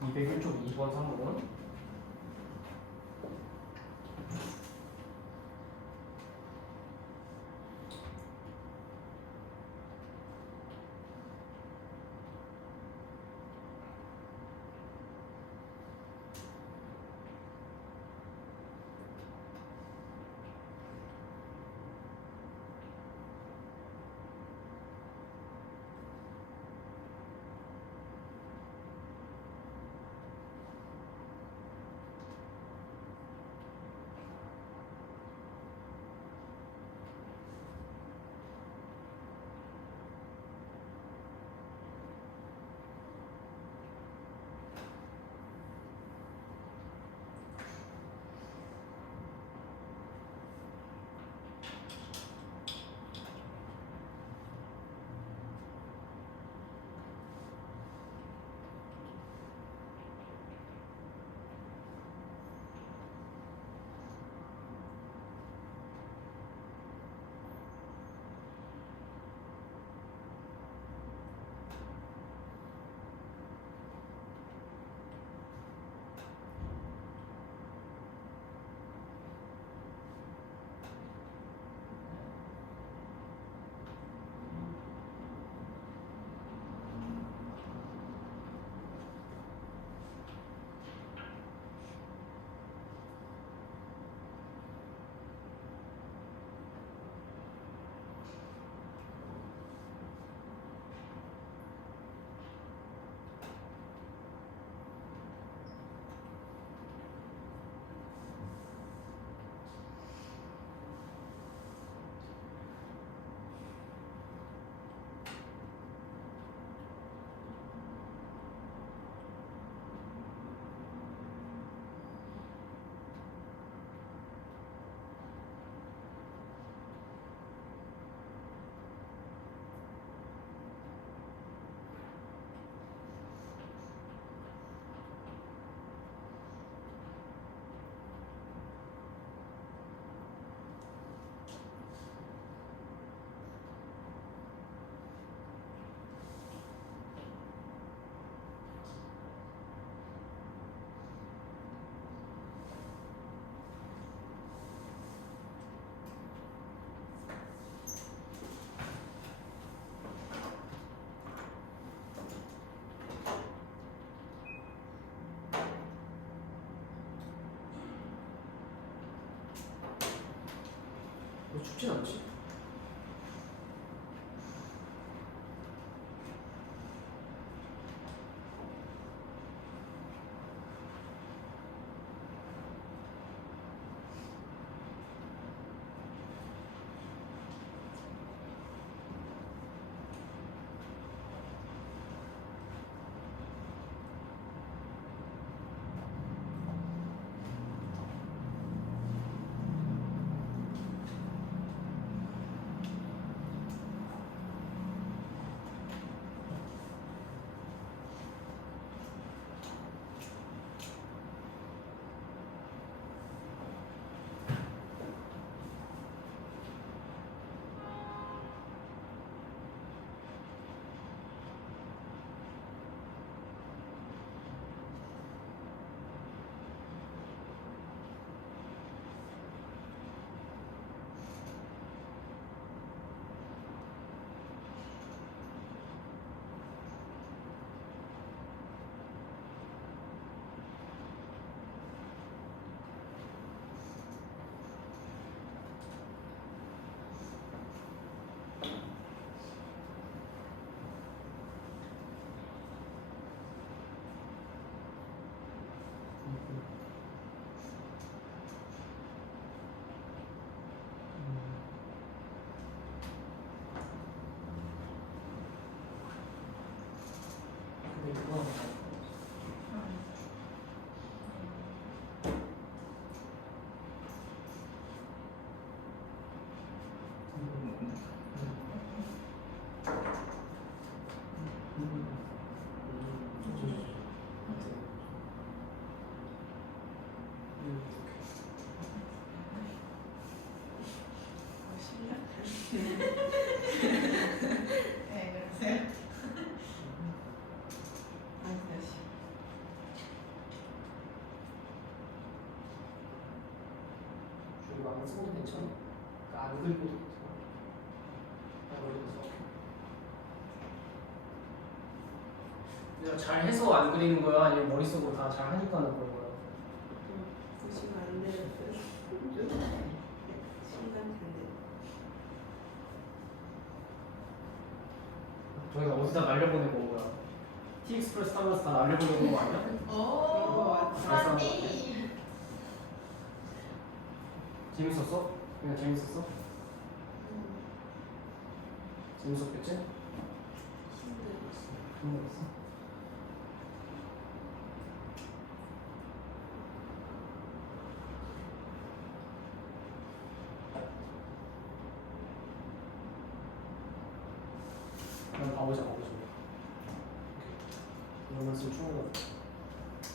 201쪽 2번 상으로는 뭐 춥진 않지? 근데 그거 안 써도 괜찮아. 그러니까 안 그리고도 괜찮아. 안 그리고서. 내가 잘 해서 안 그리는 거야? 아니면 머릿속으로 다 잘 하니까 하는 거야? 보시면 안 되는데 시간 된대. 저희가 어디다 날려보내고 온 거야? 티익스프레스 타면서 다 날려보내고 거 아니야? 오, 맞네. 재밌었어? 그냥 재밌었어? 재밌었겠지? 힘들었어? 그럼 가보자. 이런 말씀 충분하다.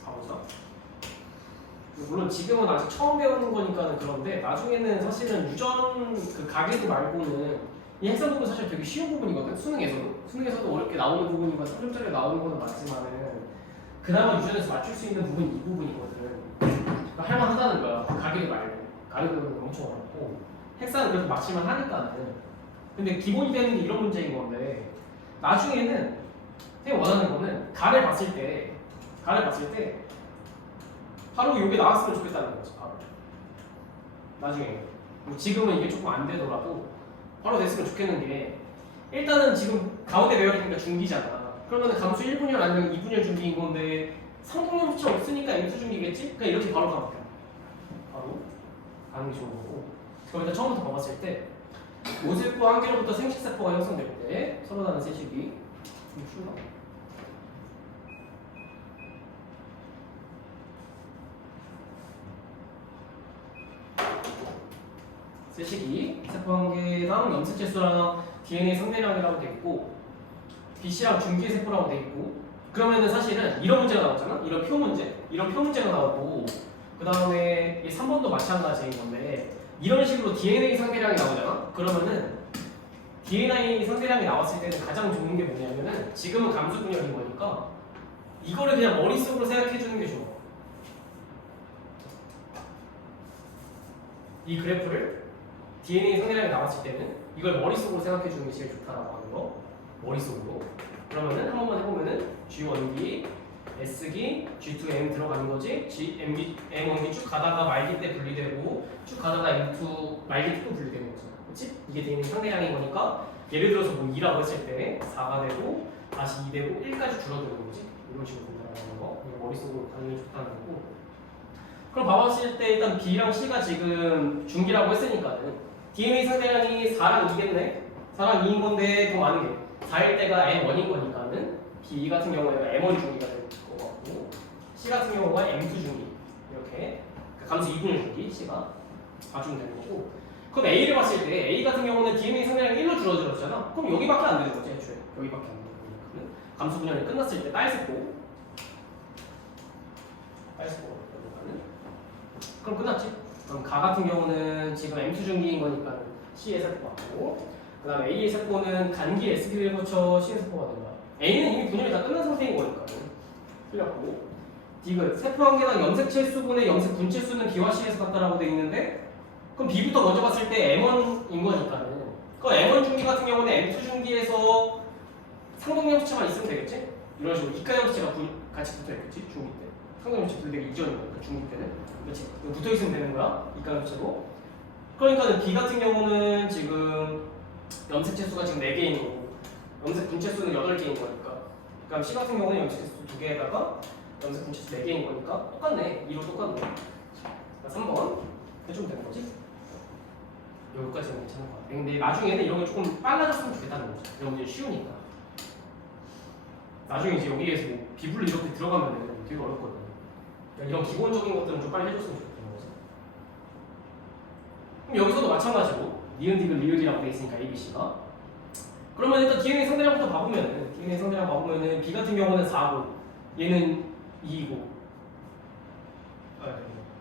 가보자. 물론 지금은 아직 처음 배우는 거니까 그런데 나중에는 사실은 유전 그 가계도 말고는 이 핵산 부분 사실 되게 쉬운 부분이거든. 수능에서도 어렵게 나오는 부분이고 3점짜리 나오는 거는 맞지만은 그나마 유전에서 맞출 수 있는 부분이 이 부분이거든. 그러니까 할만하다는 거야. 가계도 말고 가계도 엄청 어렵고 핵산은 그래도 맞힐만 하니까는. 근데 기본이 되는 게 이런 문제인 건데 나중에는 선생님 원하는 거는 가를 봤을 때 바로 이게 나왔으면 좋겠다는 거지. 바로 나중에 뭐 지금은 이게 조금 안 되더라도 바로 됐으면 좋겠는 게 일단은 지금 가운데 배열이니까 중기잖아. 그러면 감수 1분열 아니면 2분열 중기인 건데 상동염수치 없으니까 M2 중기겠지? 그냥 이렇게 바로 가면 돼. 바로 가는 게 좋은 거고. 그럼 일단 처음부터 봐봤을 때 모세포 한 개로부터 생식세포가 형성될 때 서로 다른 세식이 출나 세식이 세포 한 개당 염색체 수랑 DNA 상대량이라고 돼 있고 BC랑 중기 세포라고 돼 있고 그러면은 사실은 이런 문제가 나왔잖아. 이런 표 문제가 나오고 그 다음에 3번도 마찬가지인 건데 이런 식으로 DNA 상대량이 나오잖아. 그러면은 DNA 상대량이 나왔을 때는 가장 좋은 게 뭐냐면은 지금은 감수 분열인 거니까 이거를 그냥 머릿속으로 생각해 주는 게 좋아. 이 그래프를 DNA 상대량이 나왔을 때는 이걸 머릿속으로 생각해 주는 게 제일 좋다라고 하는 거. 머릿속으로. 그러면은 한 번만 해보면은 G1기, S기, G2M 들어가는 거지. M1기 쭉 가다가 말기 때 분리되고 쭉 가다가 M2 말기 때 또 분리되는 거잖아. 그치? 이게 DNA 상대량인 거니까 예를 들어서 뭐 2라고 했을 때 4가 되고 다시 2 되고 1까지 줄어드는 거지. 이런 식으로 된다는 거. 이거 머릿속으로 가는 게 좋다는 거고. 그럼 봐봤을 때 일단 B랑 C가 지금 중기라고 했으니까는 DNA 상대량이 4랑 2겠네? 4랑 2인 건데 더 많은 게 4일 때가 M1인 거니까는 B 같은 경우에는 M1 중기가 될 것 같고 C 같은 경우가 M2 중기 이렇게 감수 2분의 중기 C가 봐주면 되는 거고 그럼 A를 봤을 때 A 같은 경우는 DNA 상대량이 1로 줄어들었잖아. 그럼 여기밖에 안 되는 거지 애초에 여기밖에 안 되는 거니까는 감수 분열이 끝났을 때 딸세포 그럼 끝났지? 그럼 가 같은 경우는 지금 M2 중기인 거니까 C의 세포가 같고 그 다음에 A의 세포는 간기 S기를 거쳐 C의 세포가 된다. A는 이미 분열이 다 끝난 상태인 거니까 틀렸고 디귿 세포 한 개당 염색체 수분의 염색 분체 수는 B와 C에서 같다라고 돼 있는데 그럼 B부터 먼저 봤을 때 M1인 거니까는 그 M1 중기 같은 경우는 M2 중기에서 상동 염색체만 있으면 되겠지? 이런 식으로 이가 염색체가 같이 붙어 있겠지 중기 때 상동 염색체 분리되기 이전인 거니까 중기 때는 그렇지? 붙어 있으면 되는 거야 이가 염색체로 그러니까 B 같은 경우는 지금 염색체 수가 지금 4개인 거고 염색 분체 수는 8개인 거니까 그럼 C 같은 경우는 염색체 수 2개에다가 염색 분체 수 4개인 거니까 똑같네 2로 똑같네. 자, 3번 해주면 되는 거지? 여기까지는 괜찮은 것 같아. 근데 나중에는 이런 게 조금 빨라졌으면 좋겠다는 거지. 이런 게 쉬우니까. 나중에 이제 여기에서 뭐 비불 이렇게 들어가면 되게 어렵거든. 그러니까 이런 기본적인 것들은 좀 빨리 해줬으면 좋겠다는 거지. 그럼 여기서도 마찬가지로 니은, 디귿, 리을이라고 돼 있으니까 A, B, C가. 그러면 일단 DNA 상대량부터 봐보면은 DNA 상대량 봐보면은 B 같은 경우는 4고 얘는 2이고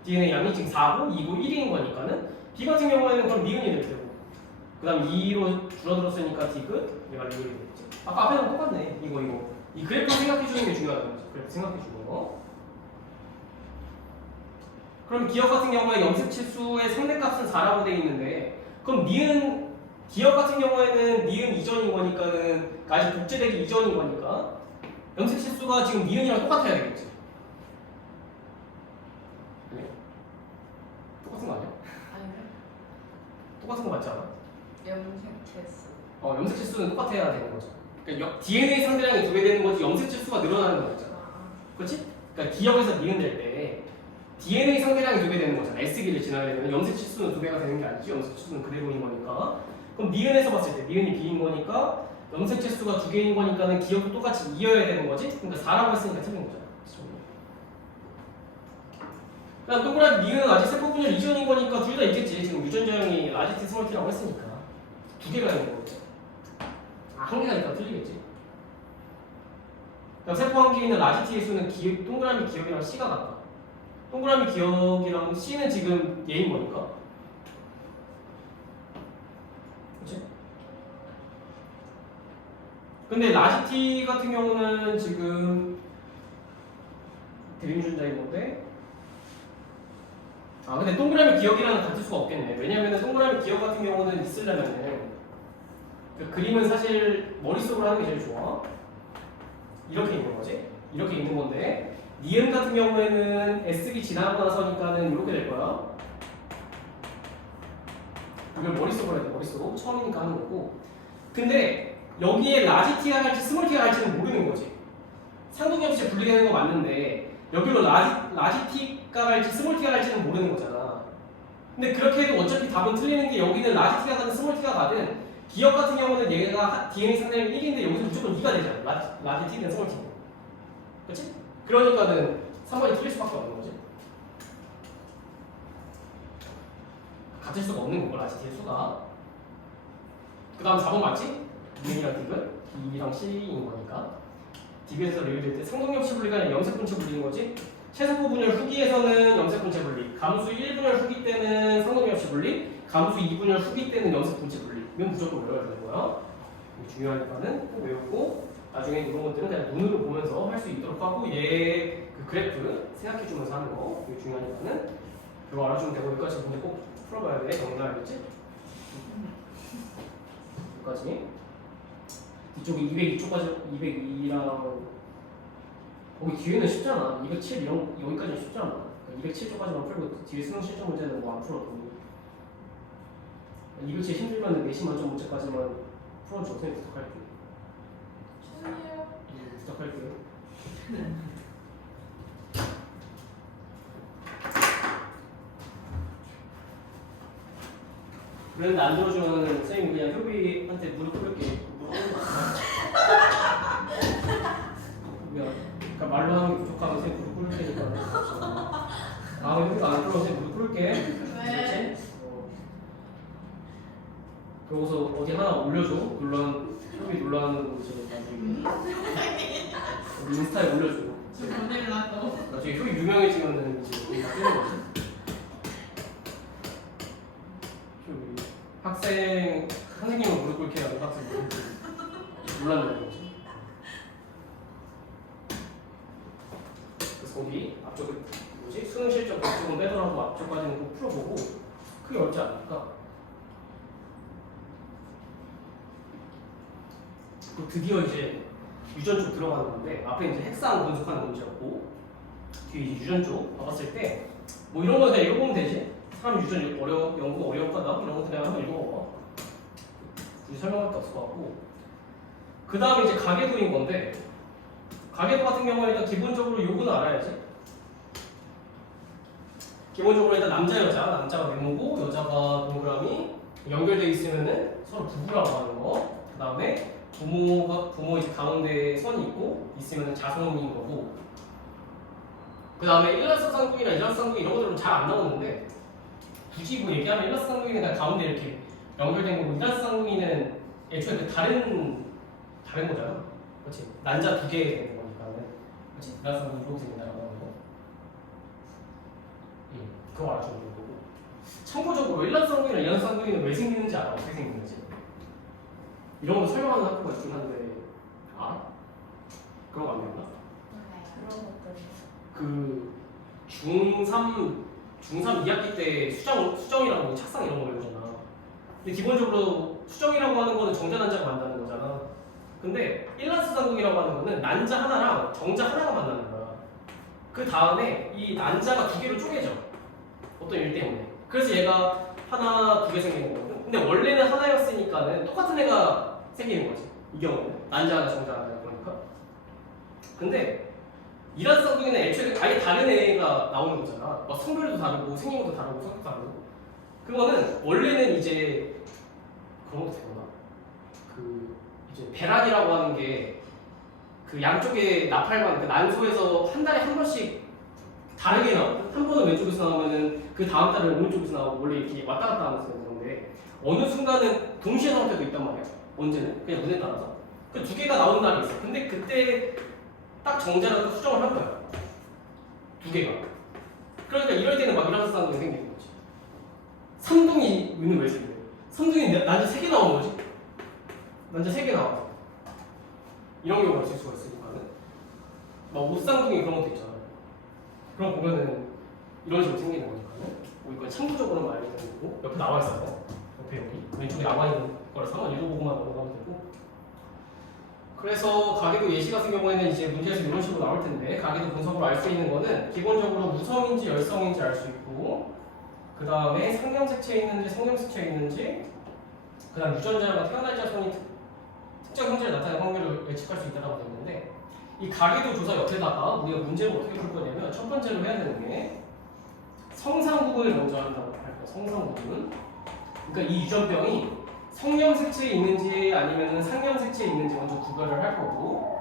DNA 양이 지금 4고 2고 1인 거니까는 B 같은 경우에는 그럼 니은이 될 테고 그 다음 2로 줄어들었으니까 디귿 얘가 리을이 되겠지. 아까 앞에랑 똑같네. 이거 이 그래프 생각해 주는 게 중요하다는 거지. 그래프 생각해 주는 거. 그럼 기억 같은 경우에 염색치수의 상대값은 4라고 되어 있는데 그럼 니은 기억 같은 경우에는 니은 이전인 거니까는 아직 복제되기 이전인 거니까 염색치수가 지금 니은이랑 똑같아야 되겠지. 그래? 똑같은 거 아니야? 아니요. 똑같은 거 맞지 않아? 염색체수. 염색치수는 똑같아야 되는 거죠. 그러니까 DNA 상대량이 2배 되는 거지 염색치수가 늘어나는 거잖아. 그렇지? 그러니까 기억에서 니은 될 때 DNA 상대량이 2배 되는 거잖아. S기를 지나게 되면 염색치수는 2배가 되는 게 아니지. 염색치수는 그대로인 거니까. 그럼 니은에서 봤을 때 니은이 B인 거니까 염색치수가 2개인 거니까는 기억도 똑같이 이어야 되는 거지. 그러니까 4라고 했으니까 틀린 거잖아. 그냥 동그라미 니은은 아직 세포 분열 이전인 거니까 둘 다 있겠지. 지금 유전자형이 라지티 스몰티라고 했으니까 2개가 있는 거지. 한 개가 있다 틀리겠지. 그러니까 세포 한 개에 있는 라지티의 수는 동그라미 기억이랑 C가 같다. 동그라미 기억이랑 C는 지금 얘인 거니까. 그치? 근데 라지티 같은 경우는 지금 드림 유전자인 건데 근데 동그라미 기억이랑은 같을 수가 없겠네. 왜냐면은 동그라미 기억 같은 경우는 있으려면은 그 그림은 사실 머릿속으로 하는 게 제일 좋아. 이렇게 있는 거지. 이렇게 있는 건데 니은 같은 경우에는 S기 지나고 나서니까는 이렇게 될 거야. 이걸 머릿속으로 해야 돼. 머릿속. 처음이니까 하는 거고. 근데 여기에 라지티가 갈지 스몰티가 갈지는 모르는 거지. 상동이 없이 분리되는 거 맞는데 여기로 라지티가 갈지 스몰티가 갈지는 모르는 거잖아. 근데 그렇게 해도 어차피 답은 틀리는 게 여기는 라지티가 가든 스몰티가 가든 기억 같은 경우는 얘가 DNA 상대량이 1인데 여기서 무조건 2가 되잖아. 라지티든 스몰티든. 그치? 그러니까는 3번이 틀릴 수밖에 없는 거지. 같을 수가 없는 거고 라지티의 수가. 그 다음 4번 맞지? D이랑 D는 D랑 C인 거니까. D에서 레이될 때 상동엽시 분리가 아니라 염색분체 분리인 거지. 최소포 분열 후기에서는 염색분체 분리, 감수 1분열 후기 때는 상동엽시 분리, 감수 2분열 후기 때는 염색분체 분리. 이건 무조건 외워야 되는 거야. 중요하니까는 꼭 외우고 나중에 이런 것들은 그냥 눈으로 보면서 할 수 있도록 하고 얘 그 그래프 생각해 주면서 하는 거 이게 중요하니까는 그거 알아주면 되고 여기까지 문제 꼭 풀어봐야 돼. 정답 알겠지? 여기까지. 뒤쪽이 202쪽까지 202랑 거기 뒤에는 쉽잖아. 207 이런 여기까지는 쉽잖아. 207쪽까지만 풀고 뒤에 수능 실전 문제는 뭐 안 풀어도 207 힘들면 내신 만점 문제까지만 풀어줘. 선생님 부탁할게. 죄송해요. 부탁할게요. 그런데 안 들어주면 선생님 그냥 효비한테 무릎 꿇을게. 그러니까 말로 하는 게 부족하면 선생님 무릎 꿇을 테니까. 효비가 안 들어오면 선생님 무릎 꿇을게. 왜? 그러고서 어디 하나 올려줘. 효비 놀라는 이제 나중에 우리 인스타에 올려줘. 저 보내려고. 나중에 효비 유명해지면은 이제 뜨는 거지. 효비 학생 선생님은 무릎 꿇게 하고 학생 무릎 꿇게 놀란다는 거지. 그래서 거기 앞쪽에 뭐지 수능 실적 앞쪽은 빼더라도 앞쪽까지는 꼭 풀어보고 크게 어렵지 않으니까. 또 드디어 이제 유전 쪽 들어가는 건데 앞에 이제 핵상 분석하는 문제였고 뒤에 이제 유전 쪽 봐봤을 때 뭐 이런 거 그냥 읽어보면 되지. 사람 유전 연구 어려울까나 이런 거 그냥 한번 읽어봐봐. 굳이 설명할 게 없을 것 같고 그 다음에 이제 가계도인 건데 가계도 같은 경우에 일단 기본적으로 요거는 알아야지. 기본적으로 일단 남자가 네모고 여자가 동그라미 연결되어 있으면은 서로 부부라고 하는 거. 그 다음에 부모 이제 가운데 선이 있고 있으면 자손인 거고. 그 다음에 일라스 쌍둥이나 이라스 쌍둥이 이런 것들은 잘 안 나오는데 굳이 뭐 얘기하면 일라스 쌍둥이는 그냥 가운데 이렇게 연결된 거고 이라스 쌍둥이는 애초에 그 다른 거잖아. 그렇지? 난자 2개 되는 거니까는. 그렇지? 일라스 쌍둥이 이렇게 생긴다라고 하는 거. 그거 알아주면 되는 거고. 참고적으로 일라스 쌍둥이나 이라스 쌍둥이는 왜 생기는지 알아? 어떻게 생기는지? 이런 거 설명하는 학교가 있긴 한데 알아? 그런 거 안 되나? 그런 것들. 그 중3 중3 2학기 때 수정이라고 착상 이런 거 외우잖아. 근데 기본적으로 수정이라고 하는 거는 정자 난자가 만나는 거잖아. 근데 일란스 상동이라고 하는 거는 난자 하나랑 정자 하나가 만나는 거야. 그 다음에 이 난자가 두 개로 쪼개져. 어떤 일 때문에. 그래서 얘가 하나, 두 개 생기는 거거든. 근데 원래는 하나였으니까는 똑같은 애가 생기는 거지. 이 경우는. 난자 하나, 정자 하나 그러니까. 근데 일란스 상동에는 애초에 아예 다른 애가 나오는 거잖아. 막 성별도 다르고 생긴 것도 다르고 성격도 다르고. 그거는 원래는 이제 그런 것도 되구나. 그 이제 배란이라고 하는 게 그 양쪽에 나팔관 그 난소에서 한 달에 한 번씩 다르게 나오고 한 번은 왼쪽에서 나오면은 그 다음 달은 오른쪽에서 나오고 원래 이렇게 왔다 갔다 하면서 되는 건데 어느 순간은 동시에 나올 때도 있단 말이야. 언제는 그냥 눈에 따라서 그 두 개가 나오는 날이 있어. 근데 그때 딱 정자를 수정을 한 거야. 두 개가. 그러니까 이럴 때는 막 일란스 상동이 생기는 거지. 삼동이는 왜 생겨? 삼동이 난자 3개 나오는 거지. 난자 3개 나와. 이런 경우가 있을 수가 있으니까는 막 옷상둥이 그런 것도 있잖아요. 그럼 보면은 이런 식으로 생기는 거니까는 이건 참고적으로 말해야 되는 거고 옆에 나와 있어요. 옆에 여기 왼쪽에 나와 있는 거라서 한번 읽어보고만 넘어가면 되고. 그래서 가계도 예시 같은 경우에는 이제 문제에서 이런 식으로 나올 텐데 가계도 분석으로 알 수 있는 거는 기본적으로 무성인지 열성인지 알 수 있고 그 다음에 상경색체에 있는지 성경색체에 있는지 그 다음 유전자가 태어날 자손이 특정 형질에 나타나는 확률을 예측할 수 있다고 되어 있는데 이 가계도 조사 옆에다가 우리가 문제를 어떻게 풀 거냐면 첫 번째로 해야 되는 게 성상 부분을 먼저 한다고 할 거예요. 성상 부분. 그러니까 이 유전병이 성형색체에 있는지 아니면 상형색체에 있는지 먼저 구별을 할 거고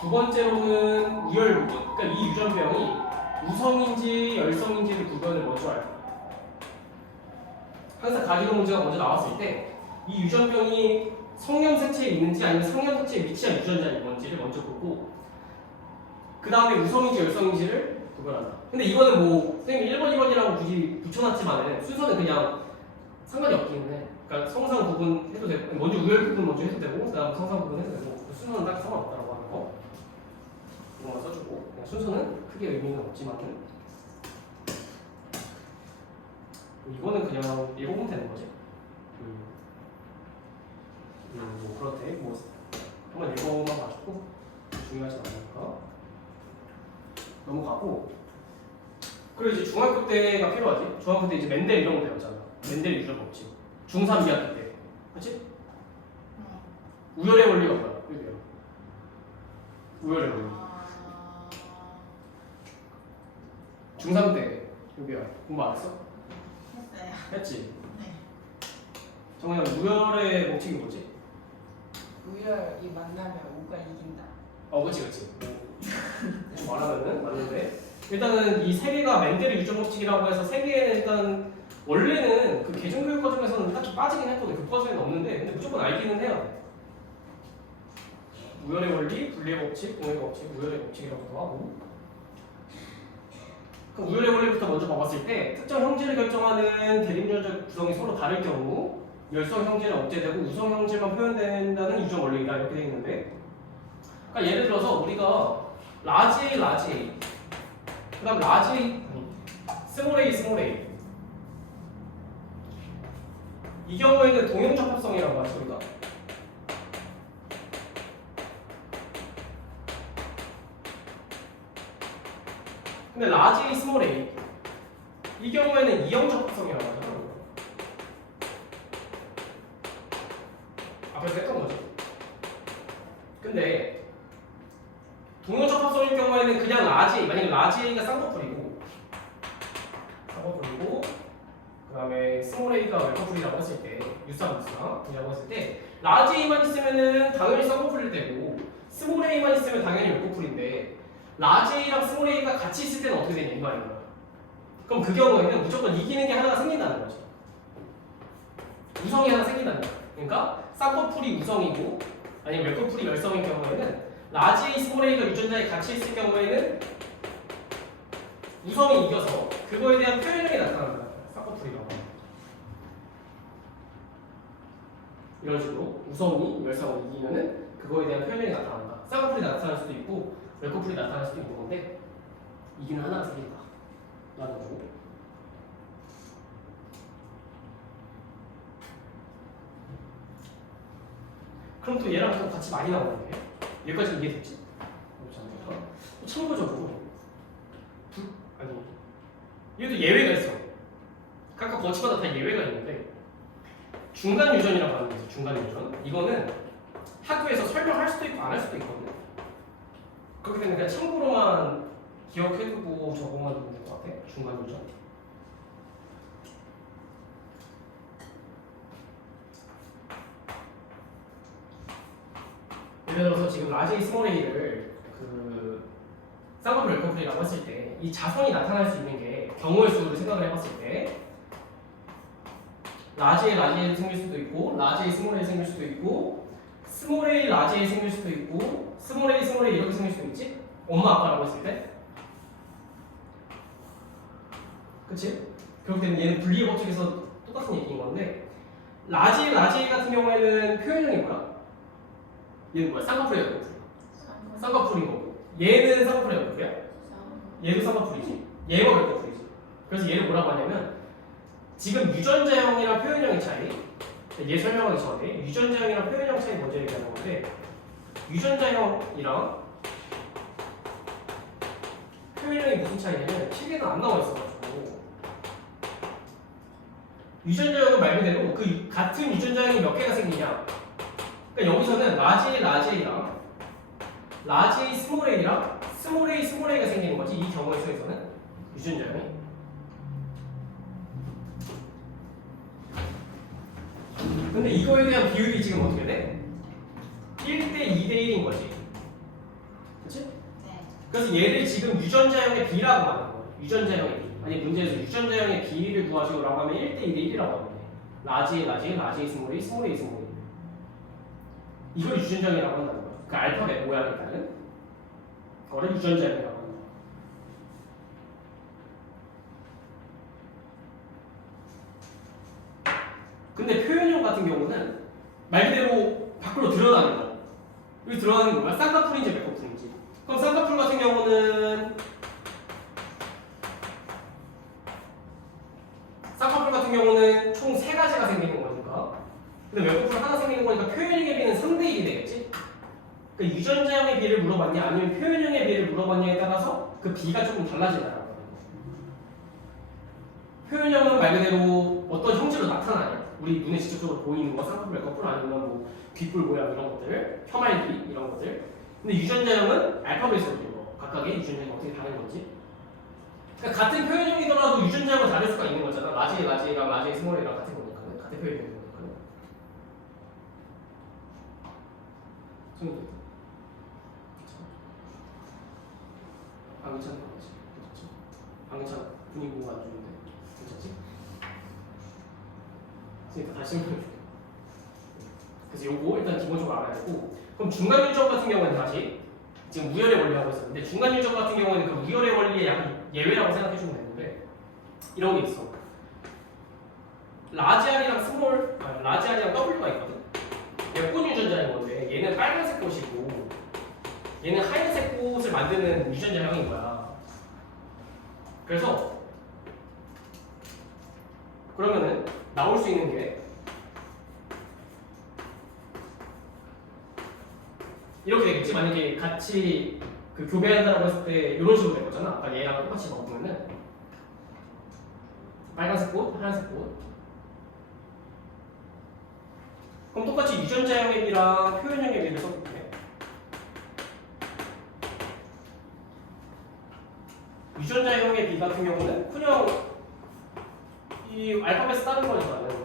두 번째로는 우열 부분. 그러니까 이 유전병이 우성인지 열성인지를 구별을 먼저 할 거예요. 항상 가계도 문제가 먼저 나왔을 때 이 유전병이 성형색체에 있는지 아니면 성형색체에 위치한 유전자인 건지를 먼저 보고 그 다음에 우성인지 열성인지를 구별한다. 근데 이거는 뭐 선생님이 1번, 2번이라고 굳이 붙여놨지만 순서는 그냥 상관이 없기는 해. 그러니까 성상 부분 해도 되고 먼저 우열 부분 먼저 해도 되고 그 다음 성상 부분 해도 되고 그 순서는 딱 상관없다고 하는 거 이거만 써주고 그냥 순서는 크게 의미는 없지만은 이거는 그냥 읽어보면 되는 거지. 뭐 그렇대. 뭐 한번 읽어만 봐주고 중요하지 않으니까 넘어가고. 그리고 이제 중학교 때가 필요하지. 중학교 때 이제 멘델 이런 거 배웠잖아. 멘델 유전 법칙. 중3 2학기 때, 그렇지? 우열의 원리가 뭐야? 여기요. 우열의 원리. 중3 때 여기야. 공부 안 했어? 했어요. 했지. 네. 정말 우열의 법칙이 뭐지? 우열이 만나면 우가 이긴다. 그치. 대충 말하면은 맞는데 일단은 이 세 개가 멘델의 유전 법칙이라고 해서 세 개는 일단 원래는 그 계정교육 과정에서는 딱히 빠지긴 했거든. 교과서에는 없는데 근데 무조건 알기는 해야 돼. 우열의 원리, 분리의 법칙, 공의 법칙, 우열의 법칙이라고도 하고. 그럼 우열의 원리부터 먼저 봐봤을 때 특정 형질을 결정하는 대립유전자 구성이 서로 다를 경우 열성 형질은 억제되고 우성 형질만 표현된다는 유전 원리이다 이렇게 되어 있는데 그러니까 예를 들어서 우리가 라지 A 그 다음 라지 스몰 A 이 경우에는 동형적합성이라고 하죠 우리가. 근데 라지 A, 스몰 A 이 경우에는 이형적합성이라고 하죠. 앞에서 했던 거죠. 근데 동형적합성일 경우에는 그냥 라지 만약에 라지 A가 쌍꺼풀이고 그 다음에 스몰 A가 웰커풀이라고 했을 때 유쌍이라고 했을 때 라지 A만 있으면은 당연히 쌍꺼풀일 때고 스몰 A만 있으면 당연히 웰커풀인데 라지 A랑 스몰 A가 같이 있을 때는 어떻게 되냐 이 말인 거야. 그럼 그 경우에는 무조건 이기는 게 하나가 생긴다는 거지. 우성이 하나 생긴다는 거야. 그러니까 쌍꺼풀이 우성이고 아니면 웰커풀이 열성인 경우에는 라지 A, 스몰 A가 유전자에 같이 있을 경우에는 우성이 이겨서 그거에 대한 표현력이 나타난다. 쌍꺼풀이라고. 이런 식으로 우성이 열성을 이기면은 그거에 대한 표현력이 나타난다. 쌍꺼풀이 나타날 수도 있고 웰커풀이 나타날 수도 있는 건데 이기는 하나가 생긴다. 나누고 그럼 또 얘랑 또 같이 많이 나오는데 여기까지 이해됐지? 그렇지 않을까? 참고적으로 아니 얘도 예외가 있어. 각각 버치마다 다 예외가 있는데 중간 유전이라고 하는 게 있어. 중간 유전 이거는 학교에서 설명할 수도 있고 안 할 수도 있거든. 그렇기 때문에 그냥 참고로만 기억해두고 적어만 두면 될 것 같아. 중간 유전. 예를 들어서 지금 라지 스몰 a를 그 쌍꺼풀 웰커풀이라고 했을 때 이 자손이 나타날 수 있는 게 경우의 수를 생각을 해봤을 때 라지에 라지에 생길 수도 있고 라지에 스몰 a 생길 수도 있고 스몰 a 라지에 생길 수도 있고 스몰 a 스몰 a 이렇게 생길 수도 있지? 엄마 아빠라고 했을 때 그치? 그렇기 때문에 얘는 분리의 법칙에서 똑같은 얘기인 건데 라지 같은 경우에는 표현형이 뭐야? 얘는 뭐야? 쌍꺼풀이야 쌍꺼풀. 쌍꺼풀인 거고 얘는 쌍꺼풀이야 쌍꺼풀이야? 얘도 쌍꺼풀이지 얘가 쌍꺼풀이지. 그래서 얘를 뭐라고 하냐면 지금 유전자형이랑 표현형의 차이 얘 설명하기 전에 유전자형이랑 표현형 차이 먼저 얘기하는 건데 유전자형이랑 표현형이 무슨 차이냐면 책에는 안 나와 있어가지고 유전자형은 말 그대로 그 같은 유전자형이 몇 개가 생기냐 그러니까 여기서는 라지이랑 라지 스몰 a랑 스몰 a가 생기는 거지 이 경우의 수에서는 유전자형이 근데 이거에 대한 비율이 지금 어떻게 돼? 1대 2대 1인 거지 그치? 네. 그래서 얘를 지금 유전자형의 비라고 하는 거예요 유전자형의 비 아니 문제에서 유전자형의 비를 구하시오라고 하면 1대 2대 1이라고 하면 돼 라지 스몰 a 이걸 유전자형이라고 한다는 거야 그 알파벳 모양에 따른 그거를 유전자형이라고 한다 근데 표현형 같은 경우는 말 그대로 밖으로 드러나는 거 여기 드러나는 거야 쌍꺼풀인지 맥꺼풀인지 그럼 쌍꺼풀 같은 경우는 총 3가지가 생기는 거니까 근데 맥꺼풀 하나 생기는 거니까 표현형의 비는 3대 1이 되겠지? 그러니까 유전자형의 비를 물어봤냐 아니면 표현형의 비를 물어봤냐에 따라서 그 비가 조금 달라진다는 거예요 표현형은 말 그대로 어떤 형태로 나타나냐 우리 눈에 직접적으로 보이는 거 쌍꺼풀, 맥꺼풀 아니면 뭐 귓불 모양 이런 것들 혀말기 이런 것들 근데 유전자형은 알파벳으로 된 거 각각의 유전자형이 어떻게 다른 건지 그러니까 같은 표현형이더라도 유전자형은 다를 수가 있는 거잖아 라지랑 스몰이랑 같은 거니까 같은 표현형인 거니까 정도 안 괜찮은 거 같지? 괜찮지? 안 괜찮아 분위기가 안 좋은데 괜찮지? 그러니까 다시 설명해줄게 그래서 요거 일단 기본적으로 알아야 되고 그럼 중간 유전 같은 경우는 다시 지금 우열의 원리하고 있었는데 중간 유전 같은 경우에는 그 우열의 원리의 약간 예외라고 생각해주면 되는데 이런 게 있어 라지알이랑 W가 있거든 예쁜 유전자인 건데 얘는 빨간색 꽃이고 얘는 하얀색 꽃을 만드는 유전자형인 거야 그래서 그러면은 나올 수 있는 게 이렇게 되겠지 만약에 같이 그 교배한다라고 했을 때 이런 식으로 될 거잖아 아까 얘랑 똑같이 먹으면은 빨간색 꽃, 하얀색 꽃 그럼 똑같이 유전자형의 비랑 표현형의 비를 써볼게 유전자형의 비 같은 경우는 그냥 이 알파벳 따른 거지만은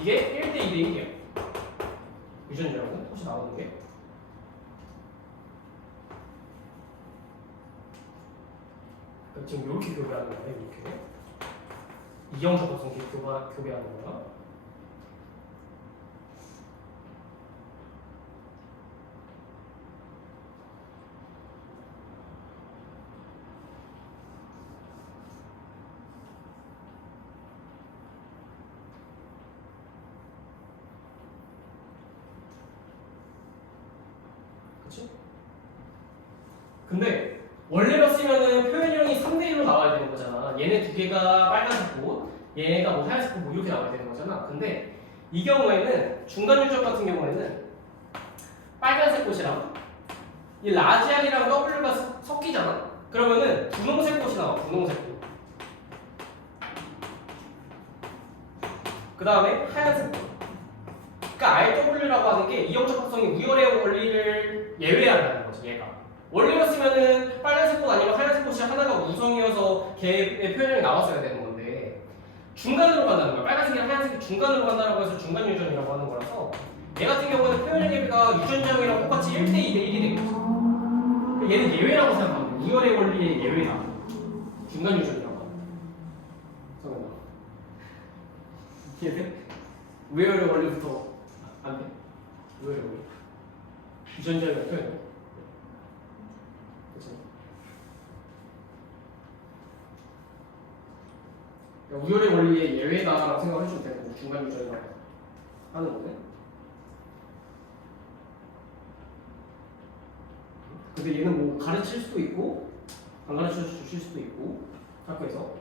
이게 1대 2대 1이야 유전자형은 혹시 나오는 게 그러니까 지금 이렇게 교배하는 거야 이렇게 이형적 구성식 교배하는 거야 그치? 근데 원래로 쓰면은 표현형이 3대 1로 나와야 되는 거잖아. 얘네 두 개가 빨간색 꽃, 얘가 뭐 하얀색 꽃 뭐 이렇게 나와야 되는 거잖아. 근데 이 경우에는 중간 유전 같은 경우에는 빨간색 꽃이랑 이 라지 R이랑 W가 섞이잖아. 그러면은 분홍색 꽃이 나와. 분홍색 꽃. 그 다음에 하얀색 꽃. 그러니까 RW라고 하는 게 이형적 합성이 우열의 원리를 예외한다는 거지. 얘가 원래였으면은 빨간색 꽃 아니면 하얀색 꽃이 하나가 우성이어서 걔의 표현형이 나왔어야 되는 건데 중간으로 간다는 거야. 빨간색이랑 하얀색이 중간으로 간다고 해서 중간 유전이라고 하는 거라서 얘 같은 경우는 표현형 예비가 유전자형이랑 똑같이 1대 2대 1이 되겠지. 얘는 예외라고 생각하면 돼. 우열의 원리의 예외다. 중간 유전이라고 하는 거야. 이해돼? 우열의 원리부터 안 돼? 우열의 원리. 유전자형 표현형. 그치? 우열의 원리의 예외다라고 생각해주면 되고 중간 유전이라고 하는 거네. 근데 얘는 뭐 가르칠 수도 있고 안 가르쳐 주실 수도 있고 학교에서.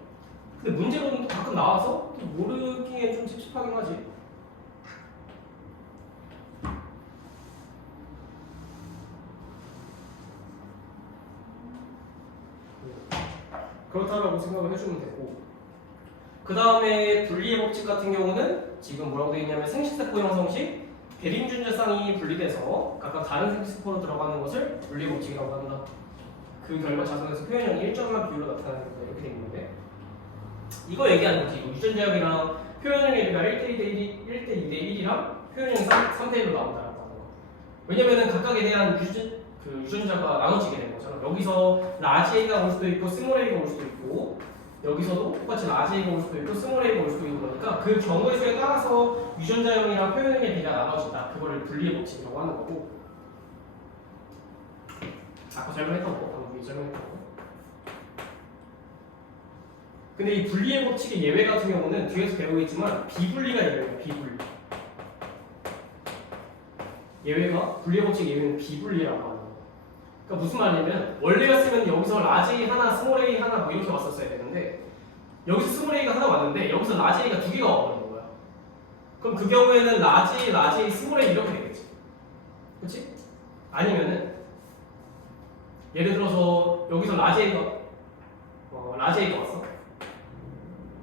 근데 문제로는 또 가끔 나와서 또 모르기에 좀 찝찝하긴 하지. 그렇다라고 생각을 해주면 되고, 그 다음에 분리의 법칙 같은 경우는 지금 뭐라고 되어 있냐면 생식세포 형성식 대림준자쌍이 분리돼서 각각 다른 생식세포로 들어가는 것을 분리의 법칙이라고 한다. 그 결과 자손에서 표현형이 일정한 비율로 나타나는 거 이렇게 되어 있는데 이거 얘기하는 거지. 유전자형이랑 표현형의 비가 1대 2대 1이랑 표현형이 3대 1로 나온다라고 하는 거. 왜냐면은 각각에 대한 유전자가 나눠지게 되는 거잖아. 여기서 라지 A가 올 수도 있고 스몰 A가 올 수도 있고 여기서도 똑같이 라지 A가 올 수도 있고 스몰 A가 올 수도 있는 거니까 그 경우의 수에 따라서 유전자형이랑 표현형의 비가 나눠진다. 그거를 분리의 법칙이라고 하는 거고. 아까 설명했던 거, 방금 설명했던 거. 근데 이 분리의 법칙의 예외 같은 경우는 뒤에서 배우겠지만 비분리가 예외예요. 비분리. 예외가 분리의 법칙 예외는 비분리라고 하는 거. 그러니까 무슨 말이냐면 원래였으면 여기서 라지 A 하나, 스몰 A 하나 뭐 이렇게 왔었어야 되는데 여기서 스몰 A가 하나 왔는데 여기서 라지 A가 두 개가 와버리는 거야. 그럼 그 경우에는 라지 A, 스몰 A 이렇게 되겠지. 그렇지? 아니면은 예를 들어서 여기서 라지 A가 왔어.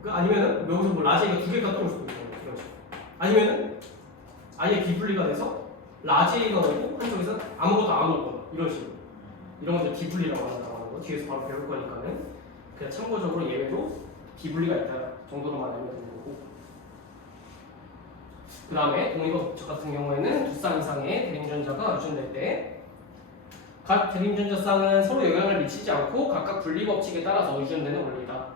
아니면은 여기서 뭐 라지 A가 두 개가 또 올 수도 있고 이런 식으로. 아니면은 아예 비분리가 돼서 라지 A가 오고 한쪽에서 아무것도 안 오거나 이런 식으로. 이런 것들 비분리라고 한다고 하는 거. 뒤에서 바로 배울 거니까는 그냥 참고적으로 예외로 비분리가 있다 정도로만 알면 되는 거고. 그 다음에 동의법 법칙 같은 경우에는 두 쌍 이상의 대림전자가 유전될 때 각 대림전자쌍은 서로 영향을 미치지 않고 각각 분리법칙에 따라서 유전되는 원리다.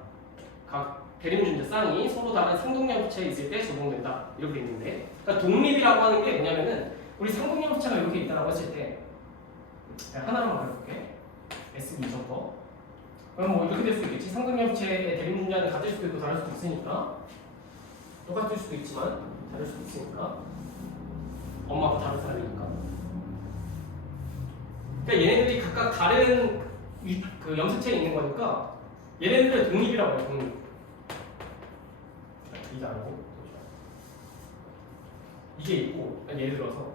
각 대림전자쌍이 서로 다른 상동연합체에 있을 때 적용된다. 이렇게 있는데 그러니까 독립이라고 하는 게 뭐냐면은 우리 상동연합체가 이렇게 있다라고 했을 때 하나만 말해볼게. S2 정도. 그럼 뭐 이렇게 될 수도 있겠지. 상등협체의 대림분자는 같을 수도 있고 다를 수도 있으니까 똑같을 수도 있지만 다를 수도 있으니까 엄마가 다른 사람이니까. 그러니까 얘네들이 각각 다른 그 염색체에 있는 거니까 얘네들의 독립이라고 해요. 독립. 이게 아니고 이게 있고 예를 들어서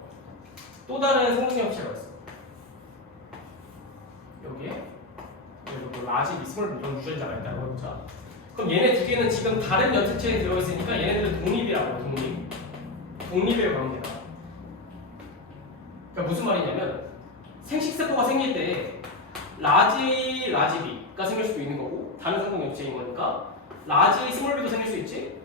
또 다른 상등협체가 있어. 여기에 뭐 라지, 스몰 이런 유전자가 있다고 해보자. 그럼 얘네 두 개는 지금 다른 염색체에 들어있으니까 얘네들은 독립이라고 해요. 독립의 관계다. 그러니까 무슨 말이냐면 생식세포가 생길 때 라지 B가 생길 수도 있는 거고 다른 상동염체인 거니까 라지 스몰 B도 생길 수 있지,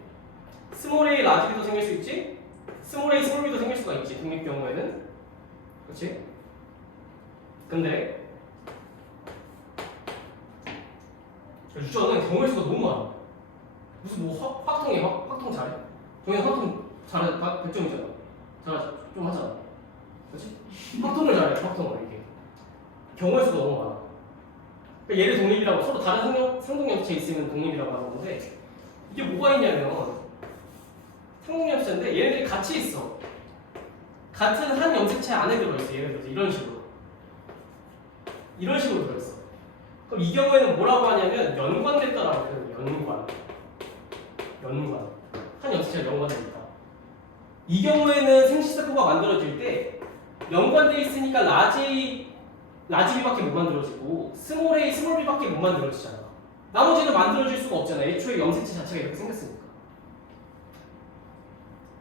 스몰 A 라지 B도 생길 수 있지, 스몰 A 스몰 B도 생길 수가 있지. 독립 경우에는. 그렇지? 근데 유전은 경우의 수가 너무 많아. 무슨 뭐 확통이야? 확통 잘해? 종현 확통 잘해. 100점이잖아. 잘하지? 좀 하잖아. 그렇지? 확통을 잘해. 확통을 이게. 경우의 수가 너무 많아. 그러니까 얘를 독립이라고 서로 다른 상동염체 있으면 독립이라고 하는 건데 이게 뭐가 있냐면 상동염체인데 얘네들이 같이 있어. 같은 한 염색체 안에 들어있어. 예를 들어서 이런 식으로 들어있어. 그럼 이 경우에는 뭐라고 하냐면 연관됐다라고 표현해요. 연관. 한 염색체가 연관되니까. 이 경우에는 생식세포가 만들어질 때 연관돼 있으니까 라지 B밖에 못 만들어지고 스몰 A, 스몰 B밖에 못 만들어지잖아. 나머지는 만들어질 수가 없잖아. 애초에 염색체 자체가 이렇게 생겼으니까.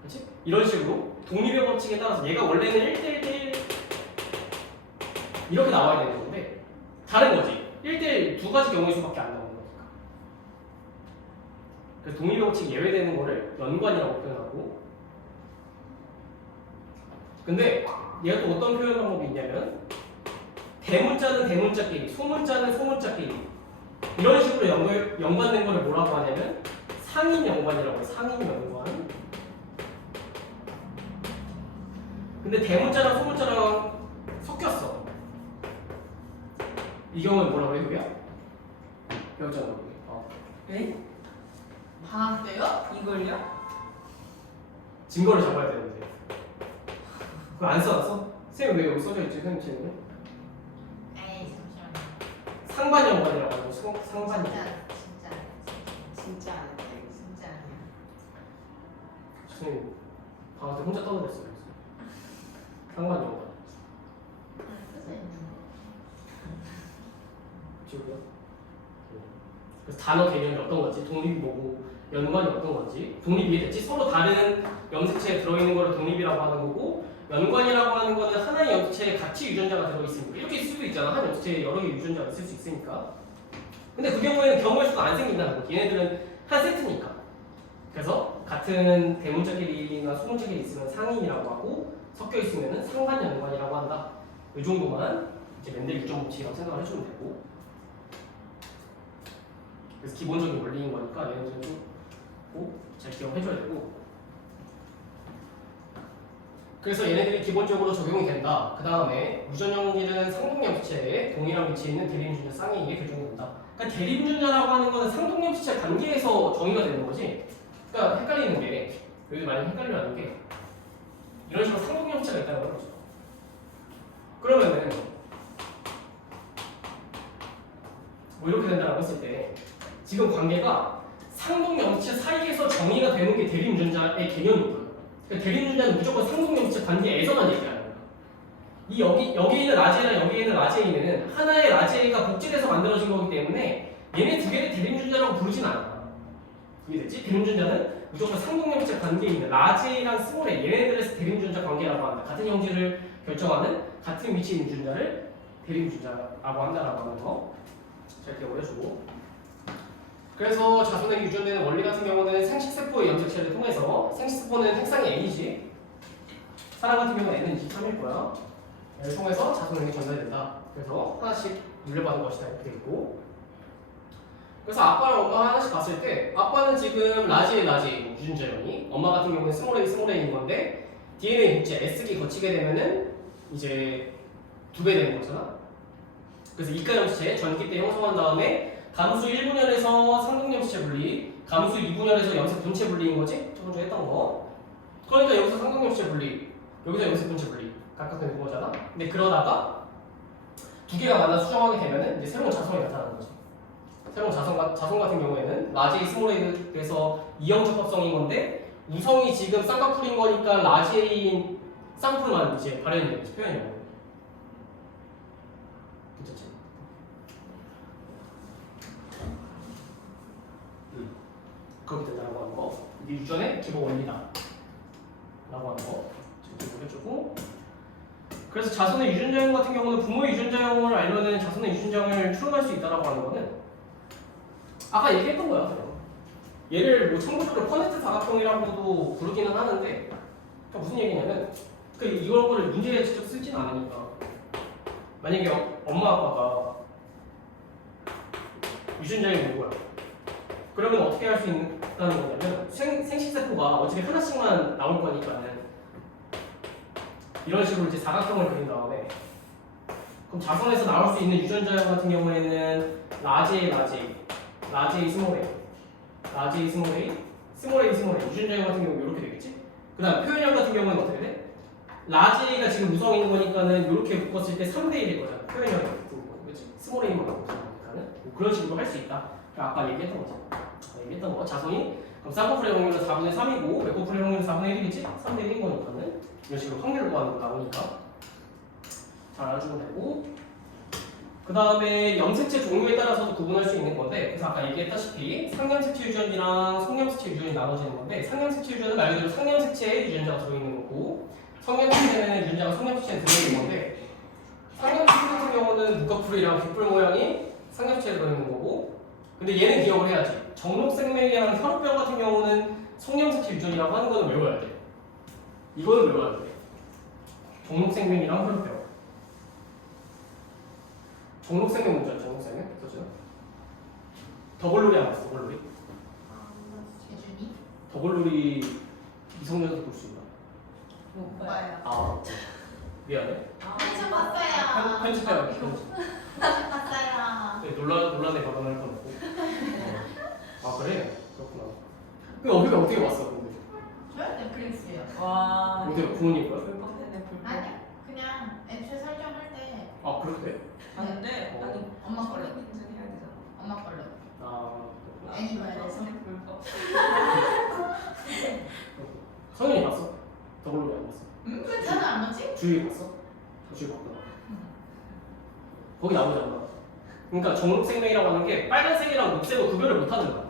그렇지? 이런 식으로 독립의 법칙에 따라서 얘가 원래는 1대1대1 이렇게 나와야 되는 건데 다른 거지. 1대1 두 가지 경우의 수밖에 안 나오는 거니까. 그래서 독립의 법칙이 예외되는 거를 연관이라고 표현하고, 근데 얘가 또 어떤 표현 방법이 있냐면 대문자는 대문자끼리, 소문자는 소문자끼리 이런 식으로 연관된 거를 뭐라고 하냐면 상인 연관이라고 해요. 상인 연관. 근데 대문자랑 소문자랑 섞였어. 이 경우는 뭐라고 해요? 그게? 배웠잖아 우리. 네? 방학 때요? 이걸요? 증거를 잡아야 되는데 그거 안 써놨어? 쌤 왜 여기 써져 있지? 선생님 책에는? 에이 잠시만요. 상반 연관이라고 하고 상반 연관. 진짜 진짜 안 돼. 진짜 아니야. 선생님 방학 때 혼자 떠들었어요. 상반 연관. 써져 있는데. 지우고요. 그래서 단어 개념이 어떤 거지? 독립이 뭐고 연관이 어떤 건지 독립이 이해됐지? 서로 다른 염색체에 들어있는 걸 독립이라고 하는 거고 연관이라고 하는 거는 하나의 염색체에 같이 유전자가 들어있으니까 이렇게 쓸 수도 있잖아. 한 염색체에 여러 개의 유전자가 있을 수 있으니까. 근데 그 경우에는 경우의 수가 안 생긴다는 거지. 얘네들은 한 세트니까. 그래서 같은 대문자끼리나 소문자끼리 있으면 상인이라고 하고 섞여 있으면 상반 연관이라고 한다. 이 정도만 이제 멘델 유전 법칙이라고 생각을 해주면 되고. 그래서 기본적인 원리인 거니까 얘네들은 좀 잘 기억해줘야 되고. 그래서 얘네들이 기본적으로 적용이 된다. 그 다음에 유전연기는 상동염체에 동일한 위치에 있는 대립유전자 쌍이에게 결정된다. 그러니까 대립유전자라고 하는 거는 상동염체 관계에서 정의가 되는 거지. 그러니까 헷갈리는 게 여기 많이 헷갈려하는 게 이런 식으로 상동염체가 있다는 거죠. 그러면은 뭐 이렇게 된다라고 했을 때 지금 관계가 상동염체 사이에서 정의가 되는 게 대립유전자의 개념이고요. 그러니까 대립유전자는 무조건 상동염체 관계에서만 얘기하는 거야. 여기에 있는 라지에나 여기에 있는 라지에는 하나의 라지에가 복제돼서 만들어진 거기 때문에 얘네 두 개를 대립유전자라고 부르진 않아. 이해됐지? 대립유전자는 무조건 상동염체 관계에 있는 라지에랑 스몰에 얘네들의 대립유전자 관계라고 한다. 같은 형질을 결정하는 같은 위치에 있는 유전자를 대립유전자라고 한다라고 하는 거 잘 기억해주고. 그래서 자손에게 유전되는 원리 같은 경우는 생식세포의 염색체를 통해서 생식세포는 핵상이 N이지 사람 같은 경우는 N은 23일 거야. 얘를 통해서 자손에게 전달된다. 그래서 하나씩 물려받은 것이다 이렇게 돼 있고. 그래서 아빠랑 엄마 하나씩 봤을 때 아빠는 지금 라지에 유전자형이 엄마 같은 경우는 스몰 A인 건데 DNA 복제 S기 거치게 되면은 이제 2배 되는 거잖아. 그래서 이가 염색체 전기 때 형성한 다음에 감수 1분열에서 상동염색체 분리, 감수 2분열에서 염색 분체 분리인 거지? 저번주에 했던 거. 그러니까 여기서 상동염색체 분리, 여기서 염색 분체 분리 각각 되는 거잖아. 근데 그러다가 두 개가 만나 수정하게 되면은 이제 새로운 자성이 나타나는 거지. 새로운 자성 같은 경우에는 라지 스몰에 대해서 이형 적합성인 건데 우성이 지금 쌍꺼풀인 거니까 라지인 쌍꺼풀만 이제 발현이 되는 표현이에요. 괜찮지? 그렇게 된다고 하는 거. 이게 유전의 기본 원리다. 라고 하는 거. 지금 해주고. 그래서 자손의 유전자형 같은 경우는 부모의 유전자형을 알면은 자손의 유전자형을 추론할 수 있다라고 하는 거는 아까 얘기했던 거야. 그냥. 얘를 뭐 참고적으로 퍼네트 사각형이라고도 부르기는 하는데 그러니까 무슨 얘기냐면 이런 거를 문제에 직접 쓰지는 않으니까 만약에 엄마 아빠가 유전자형이 누구야? 그러면 어떻게 할 수 있다는 거냐면 생식세포가 어차피 하나씩만 나올 거니까는 이런 식으로 이제 사각형을 그린 다음에 그럼 자손에서 나올 수 있는 유전자형 같은 경우에는 라지 스몰 A 유전자형 같은 경우 이렇게 되겠지? 그 다음 표현형 같은 경우는 어떻게 돼? 라지가 지금 무성인 거니까는 이렇게 묶었을 때 3대 1일 거잖아. 표현형이 같은 거 그렇지? 스몰 A만 갖고 있으니까는 그런 식으로 할 수 있다. 아까 얘기했던 거죠. 얘기했던 거. 자손이 그럼 쌍꺼풀의 확률은 4분의 3이고 외꺼풀의 확률은 4분의 1이겠지? 3분의 1인 거니까는 이런 식으로 확률을 구하는 거 나오니까 잘 알아주면 되고 그 다음에 염색체 종류에 따라서도 구분할 수 있는 건데 그래서 아까 얘기했다시피 상염색체 유전이랑 성염색체 유전이 나눠지는 건데 상염색체 유전은 말 그대로 상염색체에 유전자가 들어있는 거고 성염색체는 유전자가 성염색체에 들어있는 건데 상염색체 같은 경우는 눈꺼풀이랑 귓불 모양이 상염색체에 들어있는 거고 근데 얘는 기억을 해야지 정록생명이랑 혈우병 같은 경우는 성염색체 유전이라고 하는 거는 외워야 돼 이거는 외워야 돼 정록생명이랑 혈우병 정록생명 문제야 정록생명? 그죠? 더블로리 안 봤어 더블로리? 재준이? 더블로리 미성년자도 볼 수 있나? 못 봐요. 아 미안해 편집 봤어요. 편집해요 편집 봤어요. 네, 논란의 발언할 건 없고 아 그래? 그렇구나 근데 어떻게 봤어 근데? 저요? 넷플릭스예요. 와. 어떻게 부모님 거야? 불법이네 불법. 아니 그냥 애초에 설정할 때 아 그렇대? 안 돼. 어. 아니 엄마 걸로 인증해야 되잖아. 엄마 걸로 아 그렇구나 애니 봐야 돼서. 불법. 성현이 봤어? 더블로리 안 봤어? 왜 나는 안 봤지? 주위 봤어? 주위 봤구나 거기 나오지 않나? 그러니까 정록생명이라고 하는 게 빨간색이랑 녹색을 구별을 못하는 거야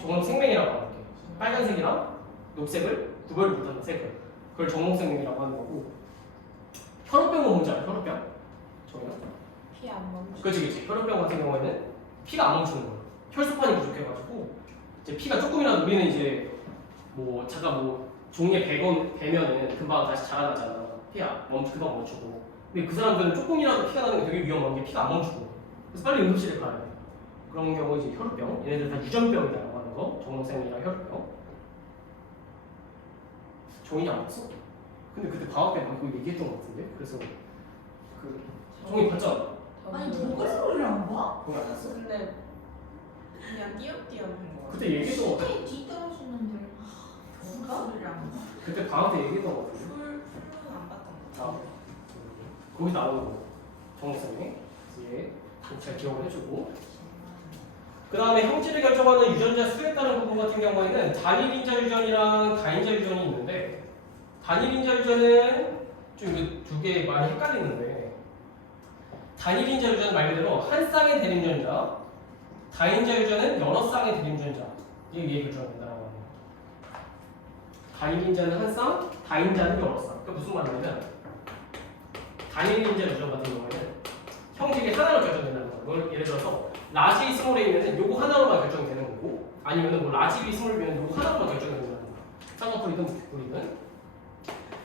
정록생명이라고 하는 게 빨간색이랑 녹색을 구별을 못하는 색을 그걸 정록생명이라고 하는 거고 혈우병은 뭔지 알아? 혈우병? 정이나? 피안 멈춰. 그치 혈우병 같은 경우에는 피가 안 멈추는 거야 혈소판이 부족해가지고 이제 피가 조금이라도 우리는 이제 뭐 잠깐 뭐 종이에 베면은 금방 다시 자라나잖아 피가 금방 멈추고 근데 그 사람들은 조금이라도 피가 나는 게 되게 위험한 게 피가 안 멈추고 그래서 빨리 응급실에 가야 돼 그런 경우 이제 혈우병 얘네들 다 유전병이라고 하는 거 정록생명이랑 혈우병 종이 안 봤어? 근데 그때 방학 때 그거 얘기했던 것 같은데 그래서 그 종이 봤잖아 아니 동글소리를 안 봐? 그거 안 봤어? 근데 그냥 띄엄띄엄 한 거. 그때 얘기했던 것 같아 시대에 뒤떨어지는데 동글소리를 안 봐? 그때 방학 때 얘기했던 것 같은데 풀은 안 봤던 거. 아, 거기 나오는 거 정록생명 얘 잘 기억을 해주고 그 다음에 형질을 결정하는 유전자 수에 따른 부분 같은 경우에는 단일인자 유전이랑 다인자 유전이 있는데 단일인자 유전은 좀 두 개 많이 헷갈리는데 단일인자 유전은 말 그대로 한 쌍의 대립유전자 다인자 유전은 여러 쌍의 대립유전자 이게 결정된다라고 합니다. 단일인자는 한 쌍, 다인자는 여러 쌍. 그러니까 무슨 말이냐면 단일인자 유전 같은 경우에는 형질이 하나로 결정된다는 거예요. 예를 들어서 라지 스몰 A면은 요거 하나로만 결정이 되는 거고 아니면은 뭐 라지 B 스몰 B면 요거 하나로만 결정이 된다는 거예요. 쌍꺼풀이든 뒷골이든.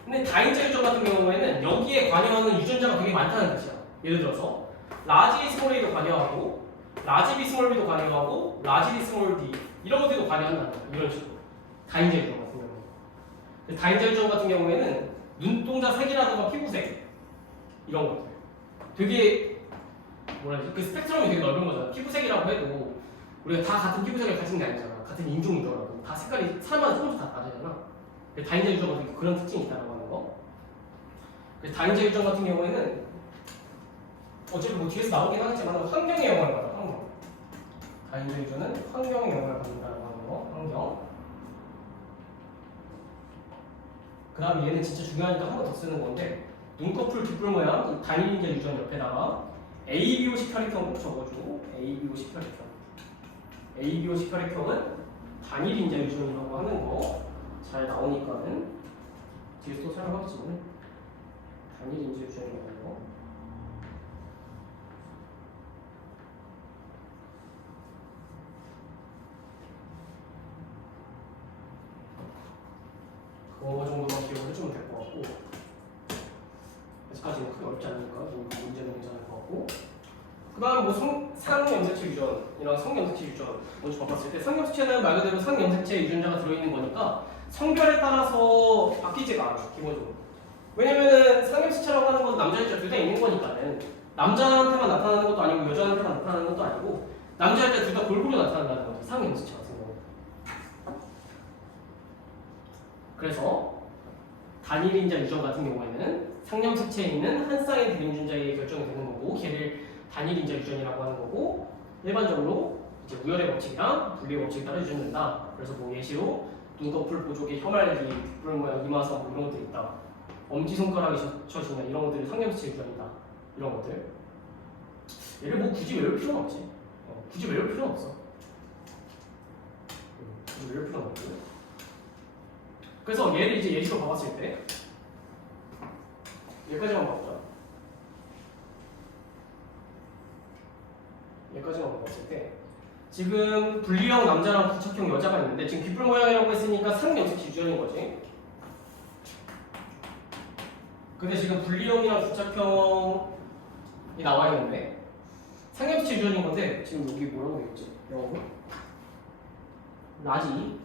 근데 다인자 유전 같은 경우에는 여기에 관여하는 유전자가 되게 많다는 뜻이야. 예를 들어서 라지 스몰 A도 관여하고 라지 B 스몰 B도 관여하고 라지 D 스몰 D 이런 것들도 관여한다는 거예요. 이런 식으로 다인자 유전 같은 경우는. 다인자 유전 같은 경우에는 눈동자 색이라든가 피부색 이런 것들 되게 뭐라 해야지 그 스펙트럼이 되게 넓은 거잖아. 피부색이라고 해도 우리가 다 같은 피부색을 가진 게 아니잖아. 같은 인종이더라도 다 색깔이 사람마다 조금씩 다 다르잖아. 다인자 유전 같은 그런 특징이 있다고 하는 거. 그래서 다인자 유전 같은 경우에는 어차피 뭐 뒤에서 나오긴 하겠지만 환경의 영향을 받아. 환경. 다인자 유전은 환경의 영향을 받는다고 하는 거. 환경. 그 다음에 얘는 진짜 중요하니까 한 번 더 쓰는 건데 눈꺼풀 뒷불 모양 단일인자 유전 옆에다가 ABO10 혈액형 적어줘. ABO10 혈액형. ABO10 혈액형은 단일인자 유전이라고 하는 거 잘 나오니까는 뒤에서 또 설명하겠지만 단일인자 유전이라고 하는 거. 그거 정도만 기억을 해주면 될 것 같고 아직까지는 크게 어렵지 않으니까 문제는 괜찮을 것 같고 그 다음 뭐 상염색체 유전이랑 성염색체 유전 먼저 봐봤을 때 상염색체는 말 그대로 상염색체 유전자가 들어있는 거니까 성별에 따라서 바뀌지가 않아 기본적으로 왜냐면은 상염색체라고 하는 건 남자 여자 둘 다 있는 거니까는 남자한테만 나타나는 것도 아니고 여자한테만 나타나는 것도 아니고 남자 여자 둘 다 골고루 나타난다는 거지 상염색체 같은 경우 그래서 단일인자 유전 같은 경우에는 상염색체에 있는 한 쌍의 대립유전자에 결정이 되는 거고 걔를 단일 인자 유전이라고 하는 거고 일반적으로 이제 우열의 법칙이랑 분리의 법칙에 따라 유전된다. 그래서 뭐 예시로 눈꺼풀 보조개, 혀말기, 귓불 모양, 이마선 뭐 이런 것들이 있다. 엄지손가락이 젖혀지냐 이런 것들이 상념수치 유전이다. 이런 것들. 얘를 뭐 굳이 외울 필요는 없지. 굳이 외울 필요는 없어. 굳이 외울 필요는 없고. 그래서 얘를 이제 예시로 봐봤을 때 여기까지만 봐보자. 여기까지만 봐봤을 때 지금 분리형 남자랑 부착형 여자가 있는데 지금 귓불 모양이라고 했으니까 상념수치 유전인 거지. 근데 지금 분리형이랑 부착형이 나와 있는데 상념수치 유전인 건데 지금 여기 뭐라고 되어있지? 영어로? 라지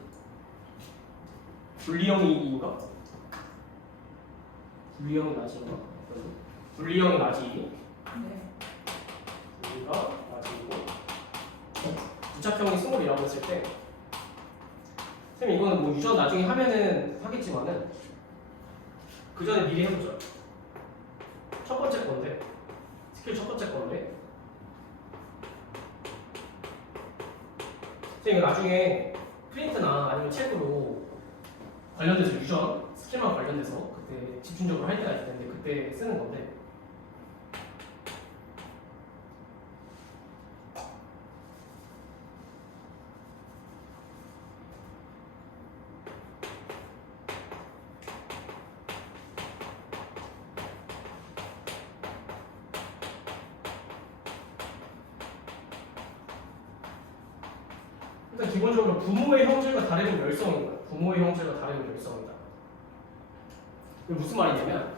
분리형이인가? 분리형이 라지인가? 분리형이 라지 네. 여기가 라지이고 부착형이 스몰이라고 했을 때 선생님 이거는 뭐 유전 나중에 하면은 하겠지만은 그 전에 미리 해보자. 첫 번째 건데 스킬 첫 번째 건데 선생님 이거 나중에 프린트나 아니면 책으로 관련돼서 유전 스킬만 관련돼서 그때 집중적으로 할 때가 있을 텐데 그때 쓰는 건데 일단 기본적으로 부모의 형질과 다름은 열성인 거야. 부모의 형질과 다름은 열성이다. 이게 무슨 말이냐면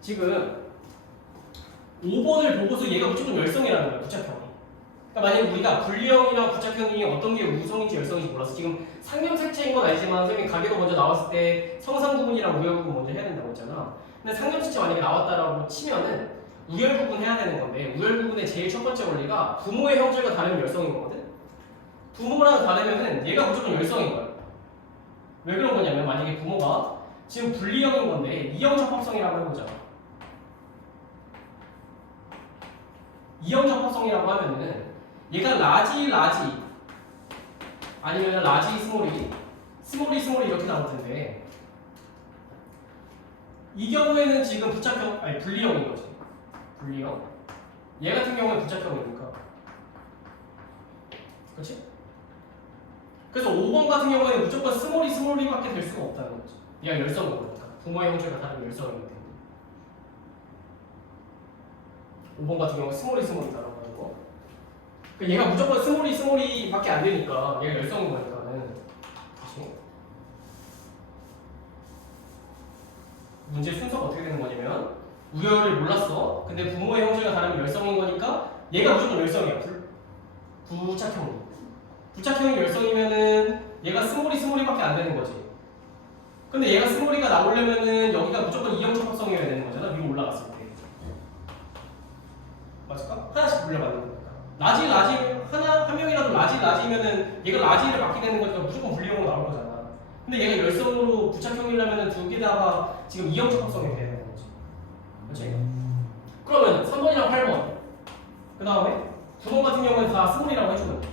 지금 5번을 보고서 얘가 무조건 열성이라는 거야. 부착형이. 그러니까 만약에 우리가 분리형이랑 부착형이 어떤 게 우성인지 열성인지 몰라서 지금 상념색체인 건 알지만 선생님이 가계도 먼저 나왔을 때 성상부분이랑 우열부분 먼저 해야 된다고 했잖아. 근데 상념색체 만약에 나왔다라고 치면은 우열부분 해야 되는 건데 우열부분의 제일 첫 번째 원리가 부모의 형질과 다름은 열성인 거거든. 부모랑 다르면은 얘가 무조건 열성인 거야. 왜 그런 거냐면 만약에 부모가 지금 분리형인 건데 이형 접합성이라고 해보자. 이형 접합성이라고 하면은 얘가 라지 아니면 라지 스몰이 이렇게 나올 텐데 이 경우에는 지금 부착형 아니 분리형인 거지. 분리형. 얘 같은 경우는 부착형이니까. 그렇지? 그래서 5번 같은 경우에는 무조건 스몰이밖에 될 수가 없다는 거지. 얘가 열성인 거니까. 부모의 형체가 다른 열성이기 때문에. 5번 같은 경우는 스몰이다라고 하는 거. 그러니까 얘가 무조건 스몰이밖에 안 되니까 얘가 열성인 거니까는. 다시. 문제 순서가 어떻게 되는 거냐면 우열을 몰랐어. 근데 부모의 형체가 다르면 열성인 거니까 얘가 무조건 열성이야. 부착형이. 부착형이 열성이면은 얘가 스몰이밖에 안 되는 거지. 근데 얘가 스몰이가 나오려면은 여기가 무조건 이형 접합성이어야 되는 거잖아. 위로 올라갔을 때. 맞을까? 하나씩 분려받는 거니까. 라지 한 명이라도 라지면은 얘가 라지를 맡게 되는 거니까 무조건 분리형으로 나올 거잖아. 근데 얘가 열성으로 부착형이려면은 두 개 다가 지금 이형 접합성이 돼야 되는 거지. 그렇지? 그러면 3번이랑 8번. 그 다음에 9번 같은 경우는 다 스몰이라고 해주는 거야.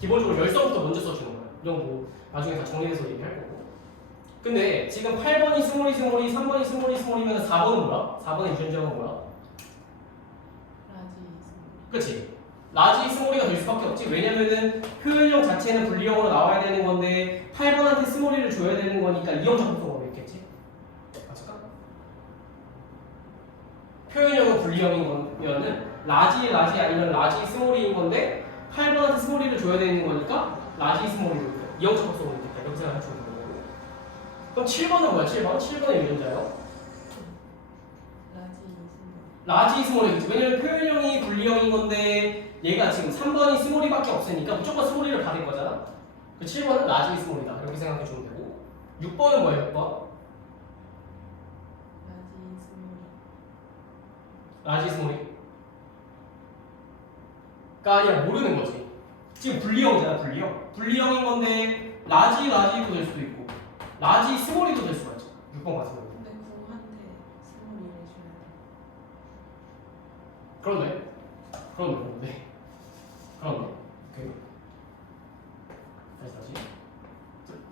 기본적으로 열성부터 먼저 써주는 거야. 이런 거 나중에 다 정리해서 얘기할 거고. 근데 지금 8번이 스몰이, 3번이 스몰이면 4번은 뭐야? 4번의 유전자는 뭐야? 라지 스몰. 그치? 라지 스몰이가 될 수밖에 없지. 왜냐면은 표현형 자체는 분리형으로 나와야 되는 건데 8번한테 스몰이를 줘야 되는 거니까 이형 접합성으로 있겠지? 맞을까? 표현형은 분리형인 거면은 라지 아니면 라지 스몰이인 건데 8번한테 스몰이를 줘야 되는 거니까 라지 스몰이로 이형 접합성으로 있겠다. 이렇게 생각하시면 되는 거고. 그럼 7번은 뭐야? 7번의 유전자요? 라지 스몰이겠지. 왜냐면 표현형이 분리형인 건데 얘가 지금 3번이 스몰이밖에 없으니까 무조건 스몰이를 받을 거잖아. 그 7번은 라지 스몰이다. 이렇게 생각해 주면 되고 6번은 뭐예요? 6번? 라지 스몰이? 가 아니라 모르는 거지. 지금 분리형이잖아. 분리형인 건데 라지도 될 수도 있고 라지 스몰이도 될 수가 있죠. 6번 같은 경우. 근데 구한테 스몰 이래줘야 돼. 그런데 그럼 네. 그럼 오케이. 다시.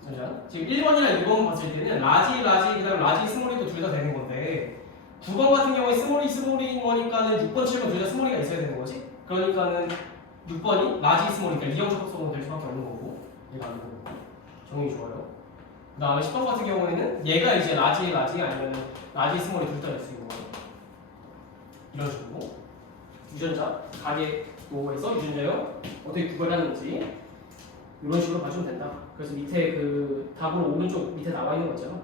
잠시만. 지금 1번이랑 2번 봤을 때는 라지, 그다음 라지, 스몰이도 둘 다 되는 건데 9번 같은 경우에 스몰인 거니까는 6번, 7번 둘 다 스몰이가 있어야 되는 거지. 그러니까는 6번이 라지, 스몰이니까 이형적 합성으로 될 수밖에 없는 거고 얘가 안 되는 거고. 정리 좋아요. 그 다음에 10번 같은 경우에는 얘가 이제 라지 아니면 라지, 스몰이 둘 다 될 수 있는 거고 이런 식으로 유전자 가계도에서 유전자요 어떻게 구별하는지 이런 식으로 봐주면 된다. 그래서 밑에 그 답으로 오른쪽 밑에 나와 있는 거 있잖아.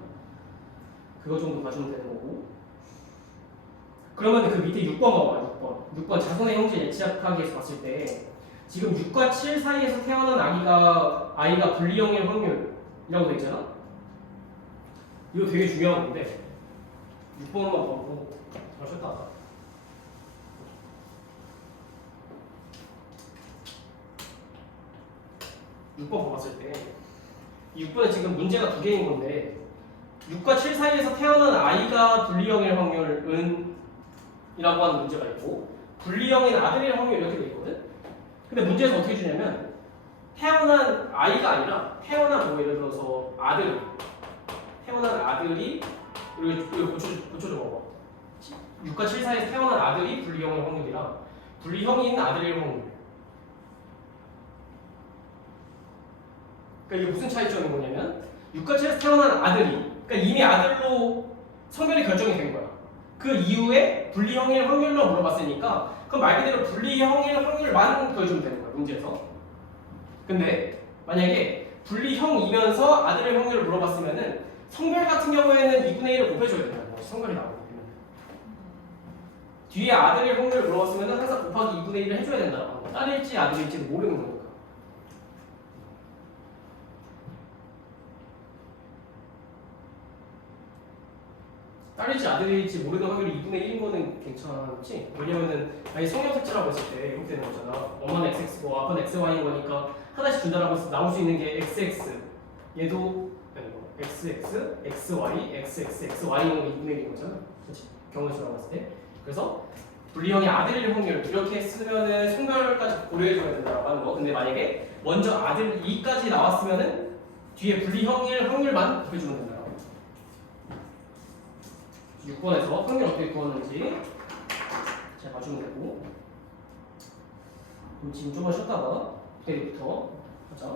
그거 정도 봐주면 되는 거고. 그러면 그 밑에 6번 봐봐. 6번 자손의 형질 예치학하기에서 봤을 때 지금 6과 7 사이에서 태어난 아이가 분리형일 확률이라고 돼 있잖아. 이거 되게 중요한 건데 6번만 보고 잘 쉬었다. 6번 봤을 때 6번에 지금 문제가 두 개인 건데 6과 7 사이에서 태어난 아이가 분리형일 확률은 이라고 하는 문제가 있고 분리형인 아들일 확률 이렇게 돼 있거든. 근데 문제에서 어떻게 주냐면 태어난 아이가 아니라 태어난 뭐 예를 들어서 태어난 아들이 이거 고쳐줘 봐봐. 6과 7 사이에서 태어난 아들이 분리형일 확률이랑 분리형인 아들일 확률. 그러니까 이게 무슨 차이점인 거냐면 6과 7에서 태어난 아들이 그러니까 이미 아들로 성별이 결정이 된 거야. 그 이후에 분리형일 확률로 물어봤으니까 그럼 말 그대로 분리형일 확률만 더해주면 되는 거야 문제에서. 근데 만약에 분리형이면서 아들의 확률을 물어봤으면은 성별 같은 경우에는 2분의 1을 곱해줘야 된다는 거지. 성별이 나오기 때문에 뒤에 아들의 확률을 물어봤으면은 항상 곱하기 2분의 1을 해줘야 된다는 거. 딸일지 아들일지 모르는 거니까. 딸일지 아들일지 모르는 확률이 2분의 1인 거는 괜찮지? 왜냐면은 만약에 성형색치라고 했을 때 이렇게 되는 거잖아. 엄마는 XX고 아빠는 XY인 거니까 하나씩 준다라고 해서 나올 수 있는 게 XX 얘도 아니고 XX, XY, XX, XY인 거 2분의 1인 거잖아. 그렇지? 경우수라고 했을 때. 그래서 분리형의 아들일 확률 이렇게 쓰면은 성별까지 고려해줘야 된다라고 하는 거. 근데 만약에 먼저 아들 2까지 나왔으면은 뒤에 분리형일 확률만 곱해주면 된다. 6번에서 확률 어떻게 구하는지 잘 봐주면 되고. 그럼 지금 좀만 쉬었다가 내일부터 하자.